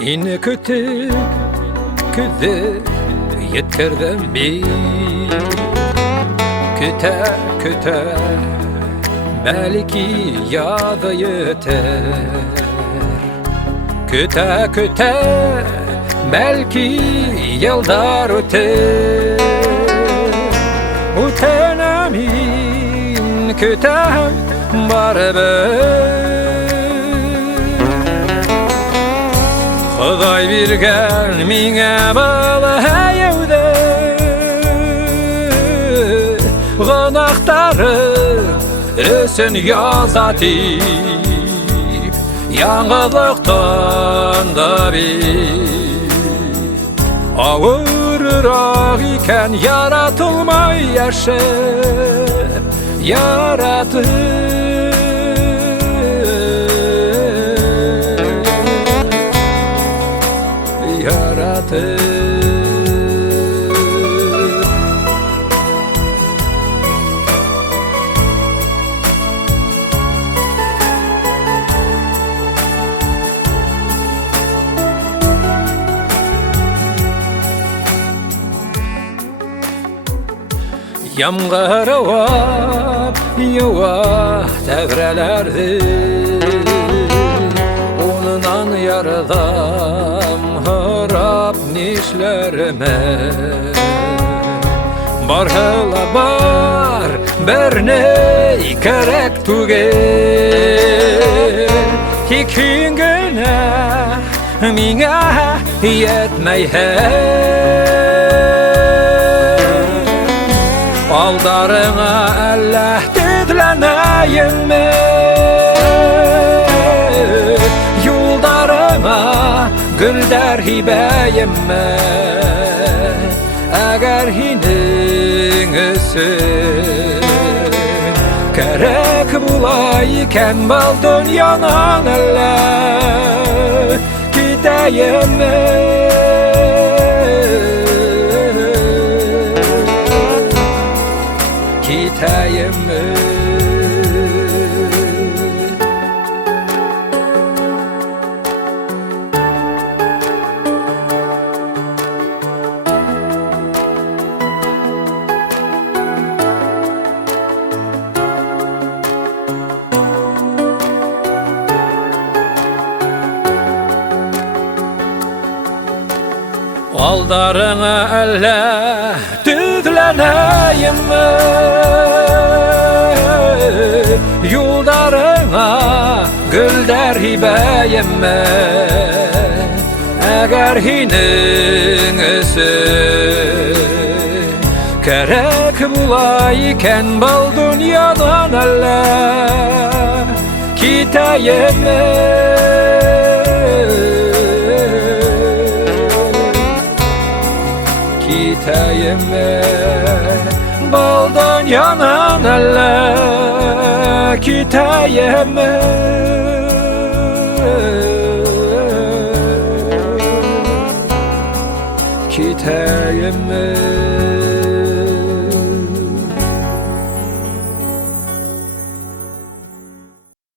Yine kötü yeterden bir köte belki ya da yeter. Köte belki yıllar öter. Utenemin kötem barber. Xudoy bergan menga bola hayovda, gunohtarim o'sin yozatib, yang'iliqdan da bir og'irroq ekan yaratilmay yashab yaratib Yağmur yağar devrelerdi, onunla yaradan harap nişlerime. Barhala bar berney kerek tugel, hikin günah minga yetmey Aldarına Allah dedleneyim mi? Yoldarıma güller hibeyim mi? Eğer hiningsin gerek bulayken bal dünyanın Allah gideyim mi? Gideyim mi? Aldarına Allah düzleneyim mi? Yoldarına güller hibeyim mi? Eğer hiningsin gerek bulayken bal dünyadan Allah gideyim mi? Gideyim mi? Baldan yanan Allah gideyim mi? Gideyim mi?